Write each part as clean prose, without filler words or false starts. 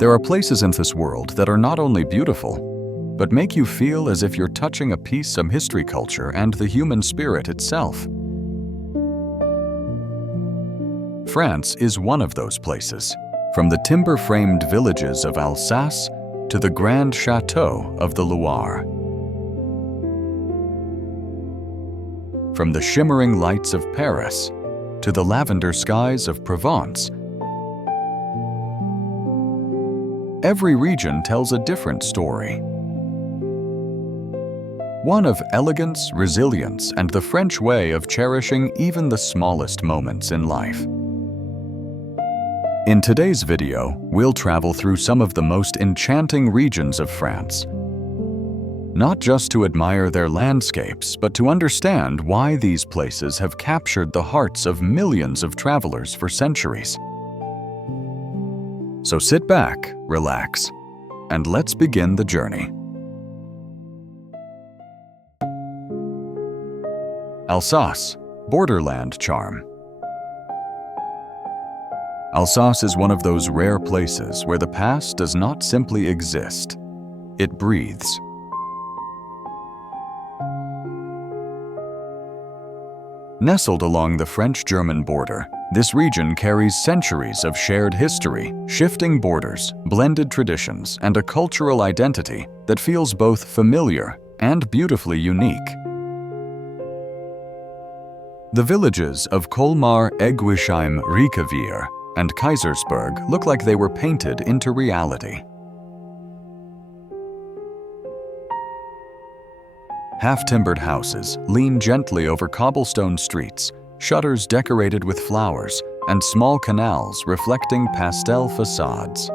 There are places in this world that are not only beautiful, but make you feel as if you're touching a piece of history, culture, and the human spirit itself. France is one of those places, from the timber-framed villages of Alsace to the grand chateau of the Loire. From the shimmering lights of Paris to the lavender skies of Provence, every region tells a different story. One of elegance, resilience, and the French way of cherishing even the smallest moments in life. In today's video, we'll travel through some of the most enchanting regions of France. Not just to admire their landscapes, but to understand why these places have captured the hearts of millions of travelers for centuries. So sit back, relax, and let's begin the journey. Alsace, borderland charm. Alsace is one of those rare places where the past does not simply exist, it breathes. Nestled along the French-German border, this region carries centuries of shared history, shifting borders, blended traditions, and a cultural identity that feels both familiar and beautifully unique. The villages of Colmar, Eguisheim, Riviera, and Kaisersberg look like they were painted into reality. Half-timbered houses lean gently over cobblestone streets, shutters decorated with flowers, and small canals reflecting pastel facades.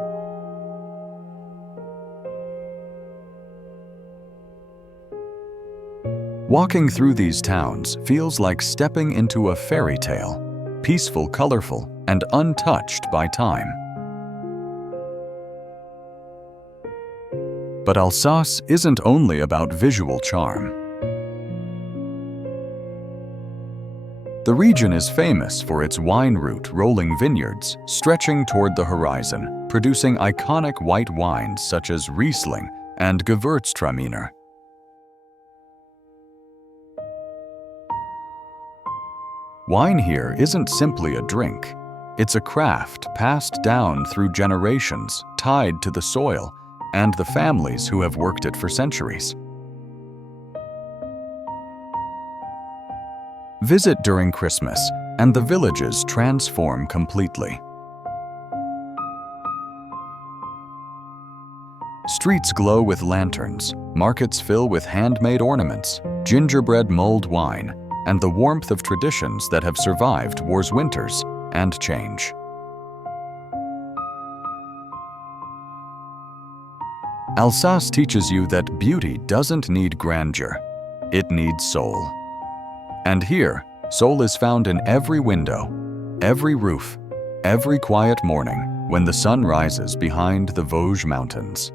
Walking through these towns feels like stepping into a fairy tale, peaceful, colorful, and untouched by time. But Alsace isn't only about visual charm. The region is famous for its wine route rolling vineyards stretching toward the horizon, producing iconic white wines such as Riesling and Gewürztraminer. Wine here isn't simply a drink. It's a craft passed down through generations, tied to the soil and the families who have worked it for centuries. Visit during Christmas, and the villages transform completely. Streets glow with lanterns, markets fill with handmade ornaments, gingerbread mulled wine, and the warmth of traditions that have survived war's winters and change. Alsace teaches you that beauty doesn't need grandeur, it needs soul. And here, soul is found in every window, every roof, every quiet morning when the sun rises behind the Vosges Mountains.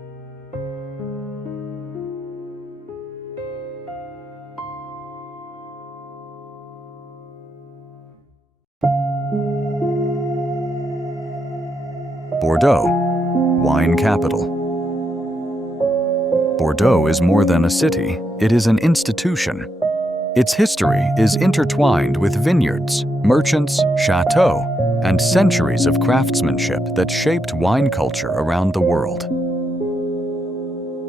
Bordeaux, wine capital. Bordeaux is more than a city, it is an institution. Its history is intertwined with vineyards, merchants, chateaux, and centuries of craftsmanship that shaped wine culture around the world.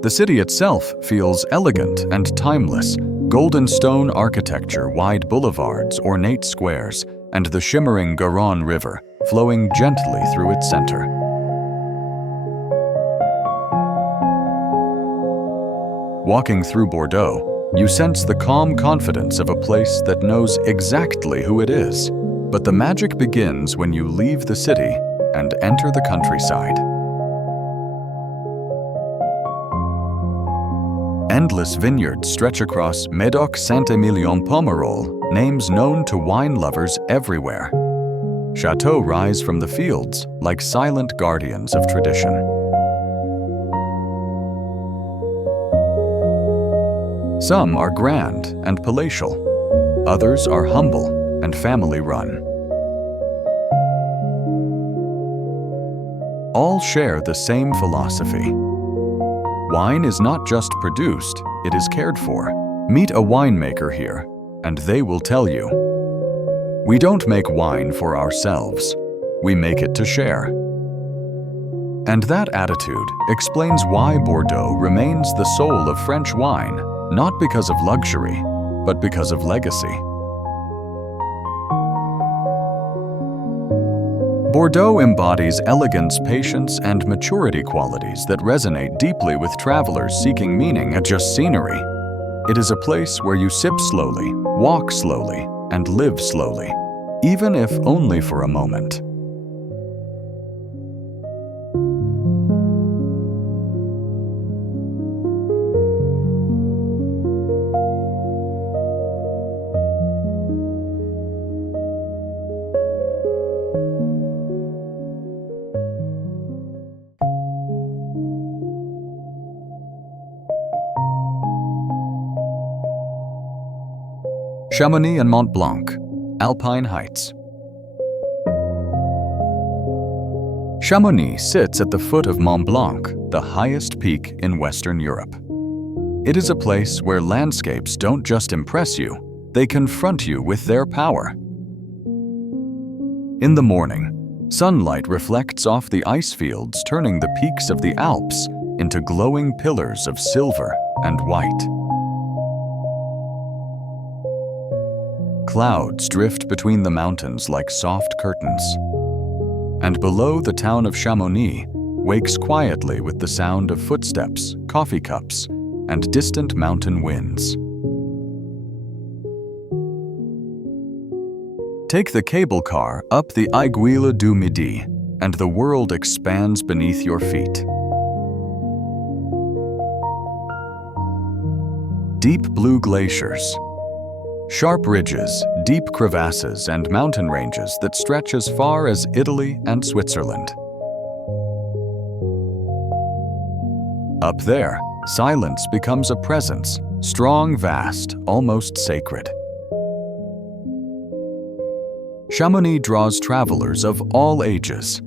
The city itself feels elegant and timeless, golden stone architecture, wide boulevards, ornate squares, and the shimmering Garonne River flowing gently through its center. Walking through Bordeaux, you sense the calm confidence of a place that knows exactly who it is. But the magic begins when you leave the city and enter the countryside. Endless vineyards stretch across Médoc, Saint-Émilion, Pomerol, names known to wine lovers everywhere. Chateaux rise from the fields like silent guardians of tradition. Some are grand and palatial, others are humble and family-run. all share the same philosophy. Wine is not just produced, it is cared for. Meet a winemaker here, and they will tell you. We don't make wine for ourselves, we make it to share. And that attitude explains why Bordeaux remains the soul of French wine, not because of luxury, but because of legacy. Bordeaux embodies elegance, patience, and maturity qualities that resonate deeply with travelers seeking meaning at just scenery. It is a place where you sip slowly, walk slowly, and live slowly, even if only for a moment. Chamonix and Mont Blanc, Alpine Heights. Chamonix sits at the foot of Mont Blanc, the highest peak in Western Europe. It is a place where landscapes don't just impress you, they confront you with their power. In the morning, sunlight reflects off the ice fields, turning the peaks of the Alps into glowing pillars of silver and white. Clouds drift between the mountains like soft curtains. And below, the town of Chamonix wakes quietly with the sound of footsteps, coffee cups, and distant mountain winds. Take the cable car up the Aiguille du Midi, and the world expands beneath your feet. Deep blue glaciers, sharp ridges, deep crevasses, and mountain ranges that stretch as far as Italy and Switzerland. Up there, silence becomes a presence, strong, vast, almost sacred. Chamonix draws travelers of all ages.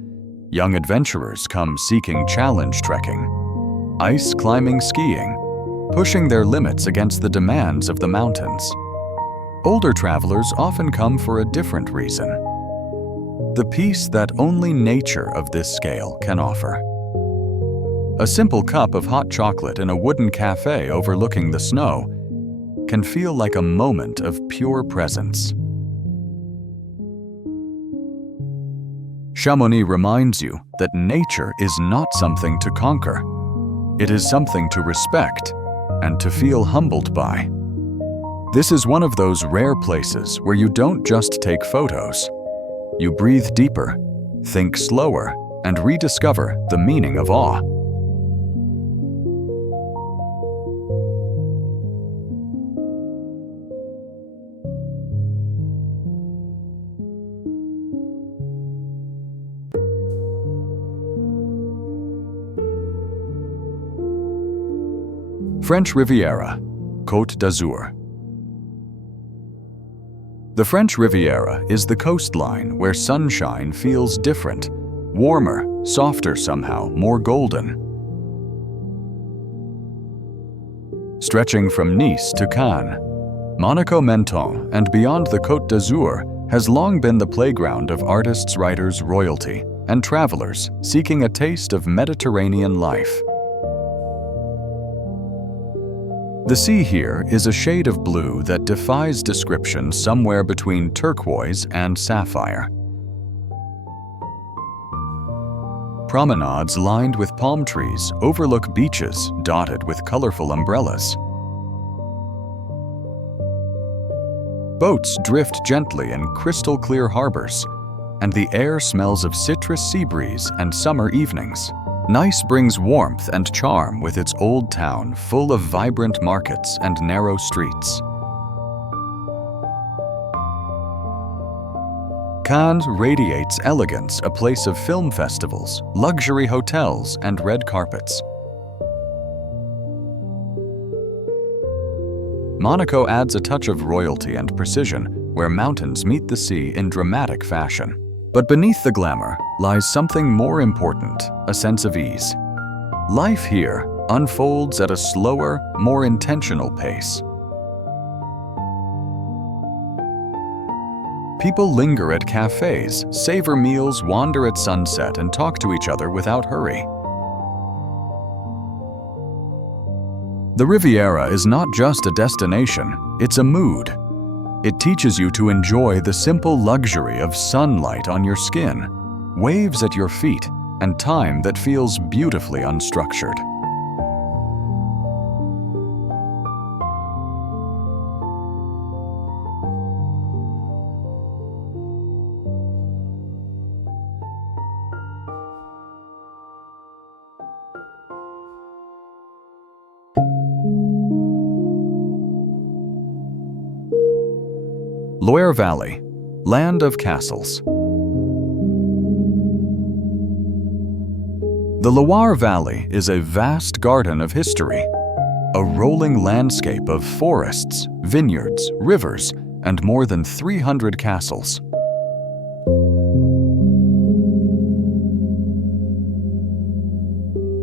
Young adventurers come seeking challenge trekking, ice climbing, skiing, pushing their limits against the demands of the mountains. Older travelers often come for a different reason: the peace that only nature of this scale can offer. A simple cup of hot chocolate in a wooden cafe overlooking the snow can feel like a moment of pure presence. Chamonix reminds you that nature is not something to conquer. It is something to respect and to feel humbled by. This is one of those rare places where you don't just take photos. You breathe deeper, think slower, and rediscover the meaning of awe. French Riviera, Côte d'Azur. The French Riviera is the coastline where sunshine feels different, warmer, softer somehow, more golden. Stretching from Nice to Cannes, Monaco-Menton and beyond the Côte d'Azur has long been the playground of artists, writers, royalty, and travelers seeking a taste of Mediterranean life. The sea here is a shade of blue that defies description, somewhere between turquoise and sapphire. Promenades lined with palm trees overlook beaches dotted with colorful umbrellas. Boats drift gently in crystal-clear harbors, and the air smells of citrus sea breeze and summer evenings. Nice brings warmth and charm with its old town full of vibrant markets and narrow streets. Cannes radiates elegance, a place of film festivals, luxury hotels, and red carpets. Monaco adds a touch of royalty and precision, where mountains meet the sea in dramatic fashion. But beneath the glamour lies something more important, a sense of ease. Life here unfolds at a slower, more intentional pace. People linger at cafes, savor meals, wander at sunset, and talk to each other without hurry. The Riviera is not just a destination, it's a mood. It teaches you to enjoy the simple luxury of sunlight on your skin, waves at your feet, and time that feels beautifully unstructured. Loire Valley, land of castles. The Loire Valley is a vast garden of history, a rolling landscape of forests, vineyards, rivers, and more than 300 castles.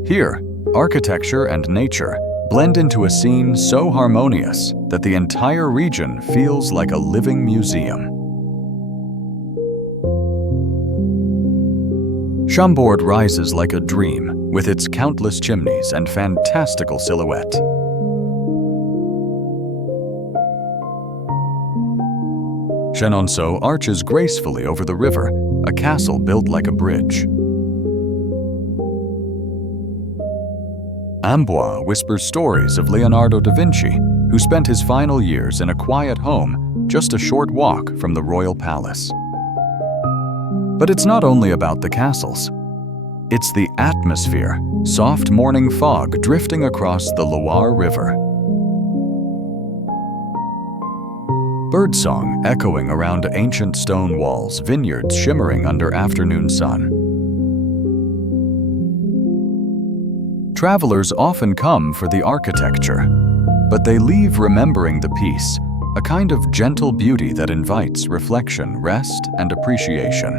Here, architecture and nature blend into a scene so harmonious that the entire region feels like a living museum. Chambord rises like a dream, with its countless chimneys and fantastical silhouette. Chenonceau arches gracefully over the river, a castle built like a bridge. Amboise whispers stories of Leonardo da Vinci, who spent his final years in a quiet home just a short walk from the royal palace. But it's not only about the castles. It's the atmosphere, soft morning fog drifting across the Loire River. Birdsong echoing around ancient stone walls, vineyards shimmering under afternoon sun. Travelers often come for the architecture, but they leave remembering the peace, a kind of gentle beauty that invites reflection, rest, and appreciation.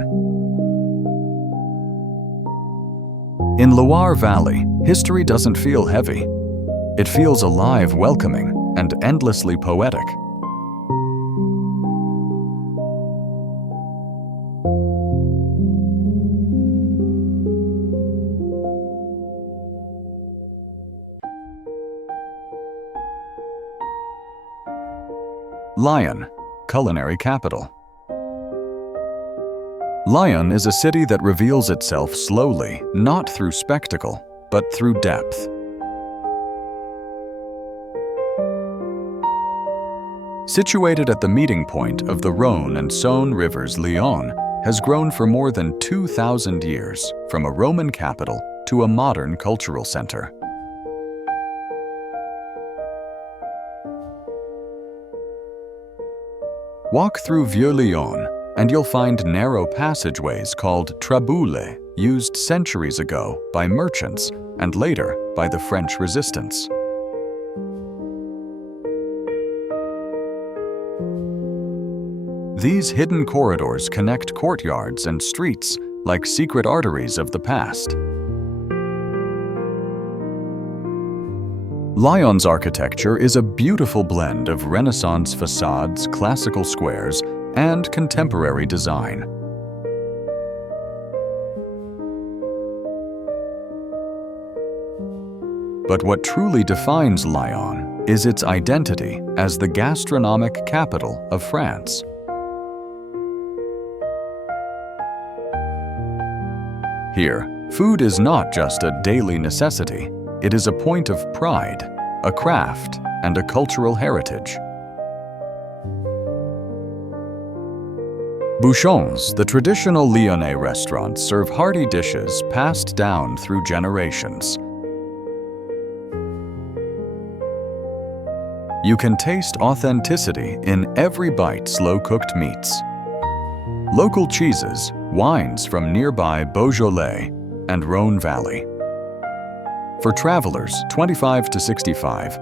In Loire Valley, history doesn't feel heavy. It feels alive, welcoming, and endlessly poetic. Lyon, culinary capital. Lyon is a city that reveals itself slowly, not through spectacle, but through depth. Situated at the meeting point of the Rhône and Saône rivers, Lyon has grown for more than 2,000 years, from a Roman capital to a modern cultural center. Walk through Vieux-Lyon, and you'll find narrow passageways called traboules, used centuries ago by merchants and later by the French Resistance. These hidden corridors connect courtyards and streets like secret arteries of the past. Lyon's architecture is a beautiful blend of Renaissance facades, classical squares, and contemporary design. But what truly defines Lyon is its identity as the gastronomic capital of France. Here, food is not just a daily necessity. It is a point of pride, a craft, and a cultural heritage. Bouchons, the traditional Lyonnais restaurants, serve hearty dishes passed down through generations. You can taste authenticity in every bite slow-cooked meats. Local cheeses, wines from nearby Beaujolais and Rhône Valley. For travelers 25 to 65,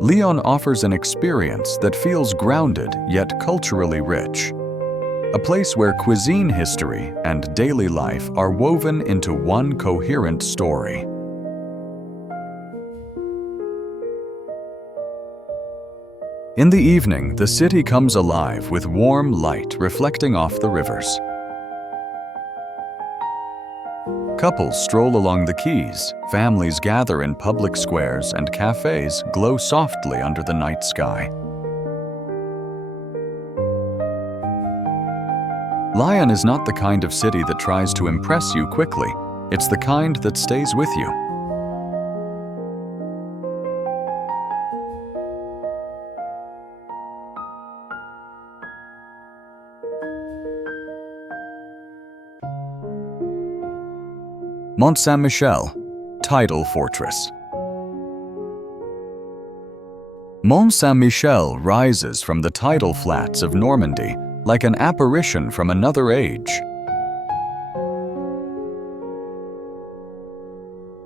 Lyon offers an experience that feels grounded yet culturally rich. a place where cuisine history and daily life are woven into one coherent story. In the evening, the city comes alive with warm light reflecting off the rivers. Couples stroll along the quays, families gather in public squares, and cafes glow softly under the night sky. Lyon is not the kind of city that tries to impress you quickly. It's the kind that stays with you. Mont-Saint-Michel, tidal fortress. Mont-Saint-Michel rises from the tidal flats of Normandy like an apparition from another age.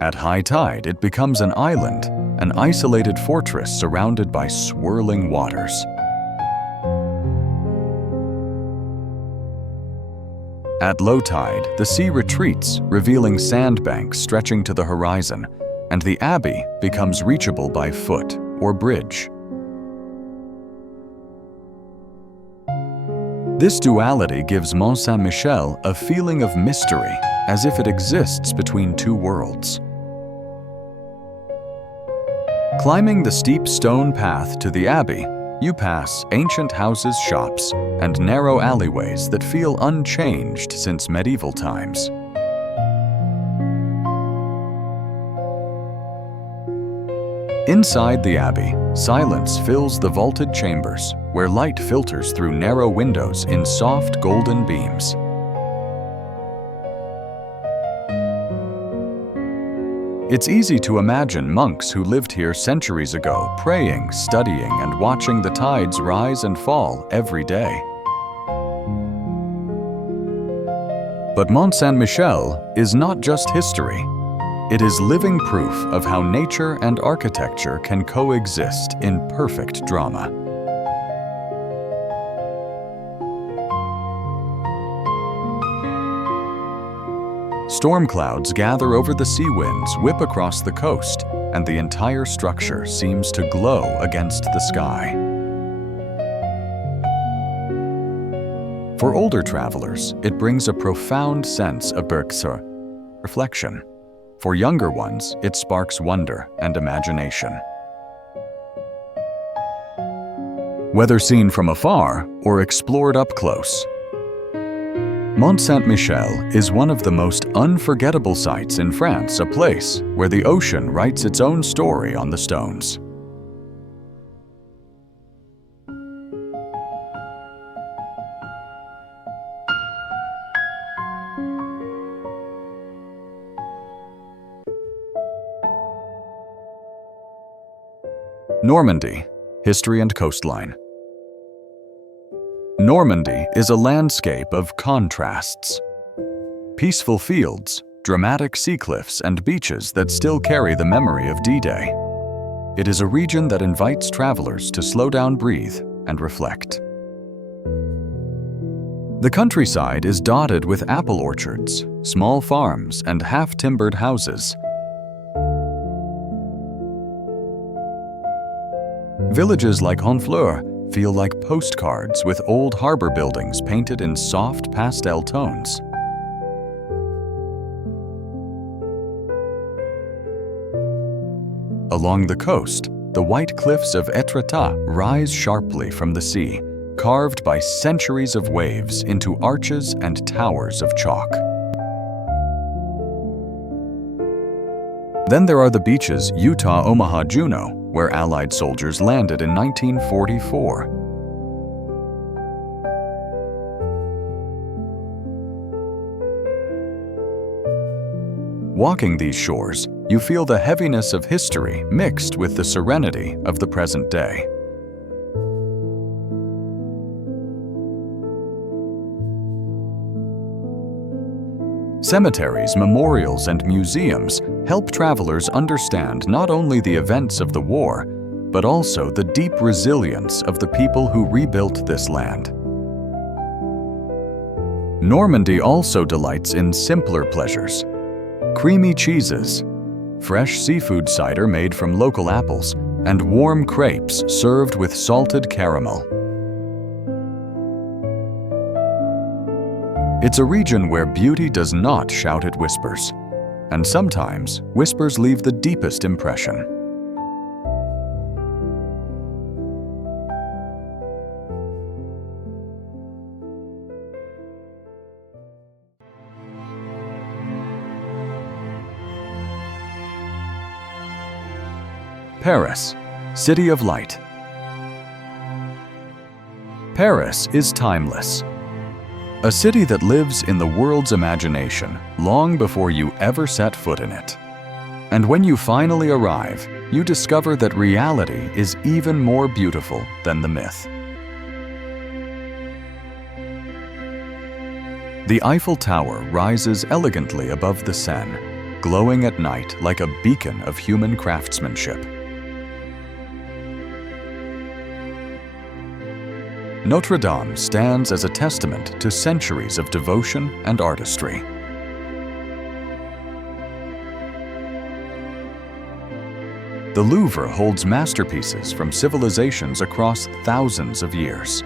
At high tide, it becomes an island, an isolated fortress surrounded by swirling waters. At low tide, the sea retreats, revealing sandbanks stretching to the horizon, and the abbey becomes reachable by foot or bridge. This duality gives Mont-Saint-Michel a feeling of mystery, as if it exists between two worlds. Climbing the steep stone path to the abbey, you pass ancient houses, shops, and narrow alleyways that feel unchanged since medieval times. Inside the abbey, silence fills the vaulted chambers, where light filters through narrow windows in soft golden beams. It's easy to imagine monks who lived here centuries ago praying, studying, and watching the tides rise and fall every day. But Mont-Saint-Michel is not just history. It is living proof of how nature and architecture can coexist in perfect drama. Storm clouds gather over the sea winds, whip across the coast, and the entire structure seems to glow against the sky. For older travelers, it brings a profound sense of breathtaking reflection. For younger ones, it sparks wonder and imagination. Whether seen from afar or explored up close, Mont-Saint-Michel is one of the most unforgettable sights in France, a place where the ocean writes its own story on the stones. Normandy, history and coastline. Normandy is a landscape of contrasts. Peaceful fields, dramatic sea cliffs, and beaches that still carry the memory of D-Day. It is a region that invites travelers to slow down, breathe, and reflect. The countryside is dotted with apple orchards, small farms, and half-timbered houses. Villages like Honfleur feel like postcards with old harbor buildings painted in soft pastel tones. Along the coast, the white cliffs of Etretat rise sharply from the sea, carved by centuries of waves into arches and towers of chalk. Then there are the beaches Utah, Omaha, Juneau, where Allied soldiers landed in 1944. Walking these shores, you feel the heaviness of history mixed with the serenity of the present day. Cemeteries, memorials, and museums help travelers understand not only the events of the war, but also the deep resilience of the people who rebuilt this land. Normandy also delights in simpler pleasures. Creamy cheeses, fresh seafood cider made from local apples, and warm crepes served with salted caramel. It's a region where beauty does not shout at whispers, and sometimes whispers leave the deepest impression. Paris, City of Light. Paris is timeless. A city that lives in the world's imagination long before you ever set foot in it. And when you finally arrive, you discover that reality is even more beautiful than the myth. The Eiffel Tower rises elegantly above the Seine, glowing at night like a beacon of human craftsmanship. Notre Dame stands as a testament to centuries of devotion and artistry. The Louvre holds masterpieces from civilizations across thousands of years.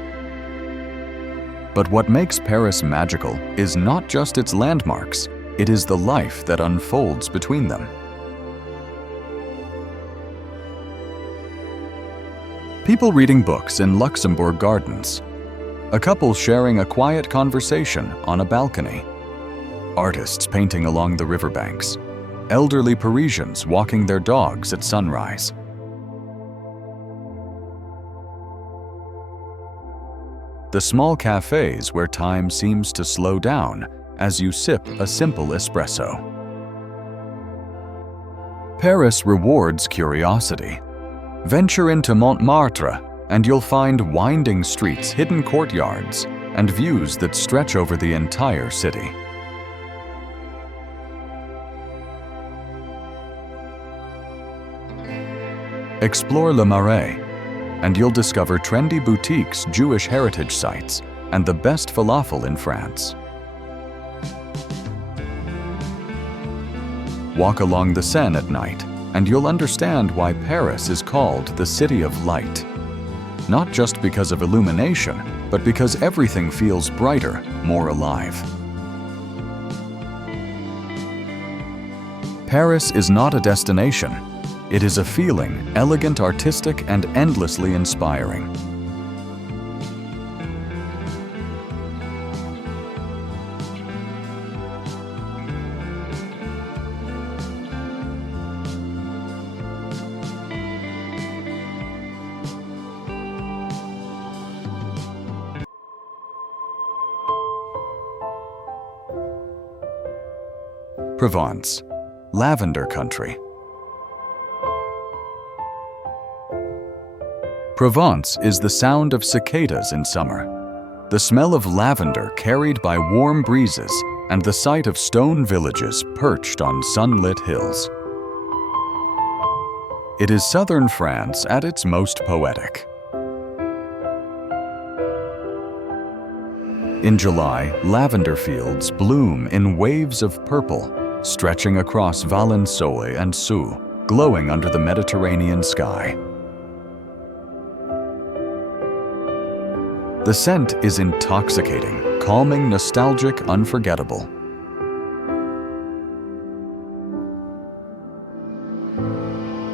But what makes Paris magical is not just its landmarks, it is the life that unfolds between them. People reading books in Luxembourg gardens. A couple sharing a quiet conversation on a balcony. Artists painting along the riverbanks. Elderly Parisians walking their dogs at sunrise. The small cafes where time seems to slow down as you sip a simple espresso. Paris rewards curiosity. Venture into Montmartre, and you'll find winding streets, hidden courtyards, and views that stretch over the entire city. Explore Le Marais, and you'll discover trendy boutiques, Jewish heritage sites, and the best falafel in France. Walk along the Seine at night, and you'll understand why Paris is called the City of Light. Not just because of illumination, but because everything feels brighter, more alive. Paris is not a destination. It is a feeling, elegant, artistic, and endlessly inspiring. Provence, lavender country. Provence is the sound of cicadas in summer, the smell of lavender carried by warm breezes, and the sight of stone villages perched on sunlit hills. It is southern France at its most poetic. In July, lavender fields bloom in waves of purple, stretching across Valençay and Sceaux, glowing under the Mediterranean sky. The scent is intoxicating, calming, nostalgic, unforgettable.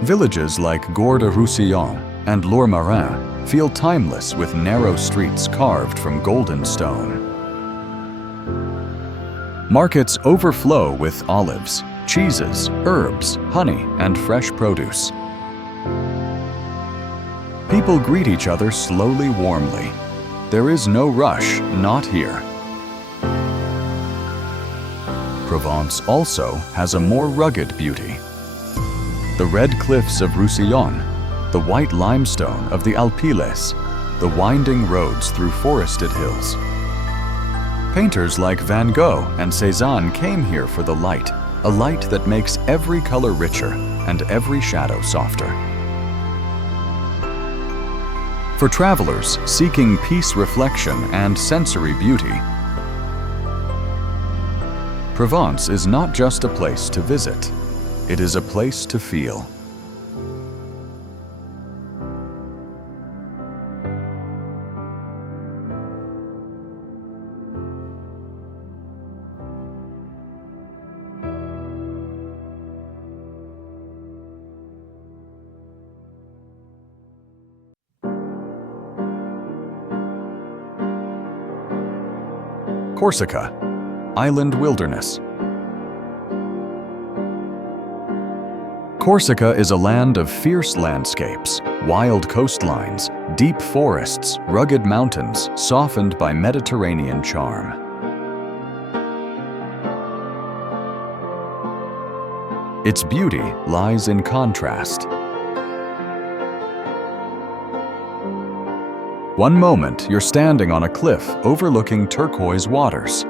Villages like Gare-de-Roussillon and Lourmarin feel timeless with narrow streets carved from golden stone. Markets overflow with olives, cheeses, herbs, honey, and fresh produce. People greet each other slowly, warmly. There is no rush, not here. Provence also has a more rugged beauty. The red cliffs of Roussillon, the white limestone of the Alpilles, the winding roads through forested hills. Painters like Van Gogh and Cézanne came here for the light, a light that makes every color richer and every shadow softer. For travelers seeking peace, reflection, and sensory beauty, Provence is not just a place to visit, it is a place to feel. Corsica, island wilderness. Corsica is a land of fierce landscapes, wild coastlines, deep forests, rugged mountains, softened by Mediterranean charm. Its beauty lies in contrast. One moment, you're standing on a cliff overlooking turquoise waters.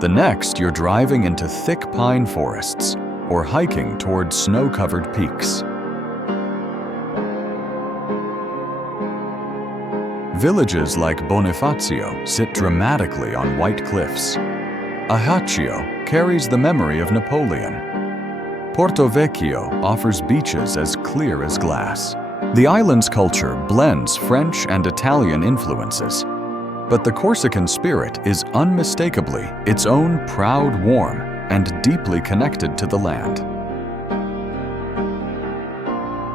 The next, you're driving into thick pine forests or hiking toward snow-covered peaks. Villages like Bonifacio sit dramatically on white cliffs. Ajaccio carries the memory of Napoleon. Porto Vecchio offers beaches as clear as glass. The island's culture blends French and Italian influences, but the Corsican spirit is unmistakably its own proud, warm, and deeply connected to the land.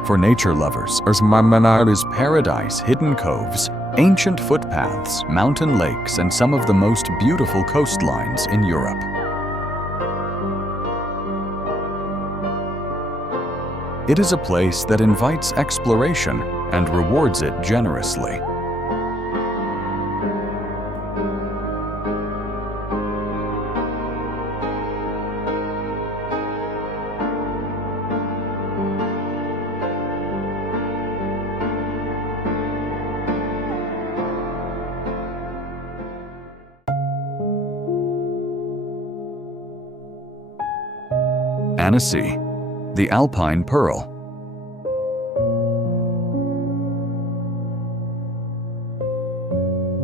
For nature lovers, Marmana's is paradise, hidden coves, ancient footpaths, mountain lakes, and some of the most beautiful coastlines in Europe. It is a place that invites exploration and rewards it generously. Annecy, the Alpine Pearl.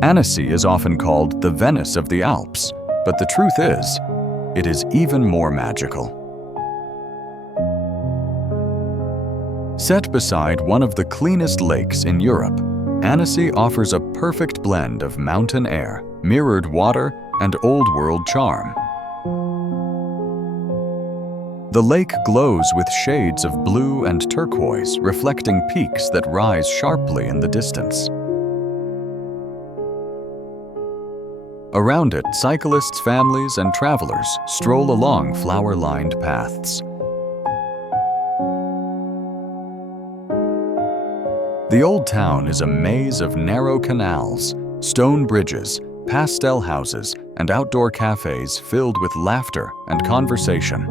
Annecy is often called the Venice of the Alps, but the truth is, it is even more magical. Set beside one of the cleanest lakes in Europe, Annecy offers a perfect blend of mountain air, mirrored water, and old-world charm. The lake glows with shades of blue and turquoise, reflecting peaks that rise sharply in the distance. Around it, cyclists, families, and travelers stroll along flower-lined paths. The old town is a maze of narrow canals, stone bridges, pastel houses, and outdoor cafes filled with laughter and conversation.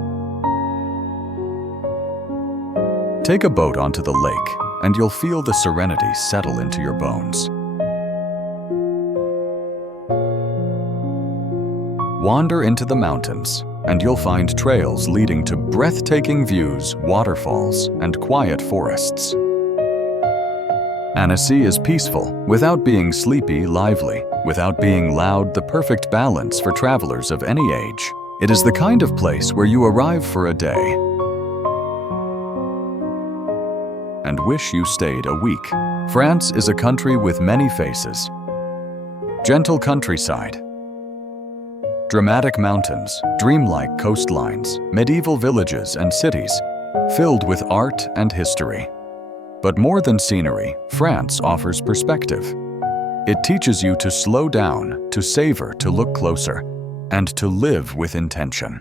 Take a boat onto the lake, and you'll feel the serenity settle into your bones. Wander into the mountains, and you'll find trails leading to breathtaking views, waterfalls, and quiet forests. Annecy is peaceful, without being sleepy, lively, without being loud, the perfect balance for travelers of any age. It is the kind of place where you arrive for a day and wish you stayed a week. France is a country with many faces. Gentle countryside, dramatic mountains, dreamlike coastlines, medieval villages and cities, filled with art and history. But more than scenery, France offers perspective. It teaches you to slow down, to savor, to look closer, and to live with intention.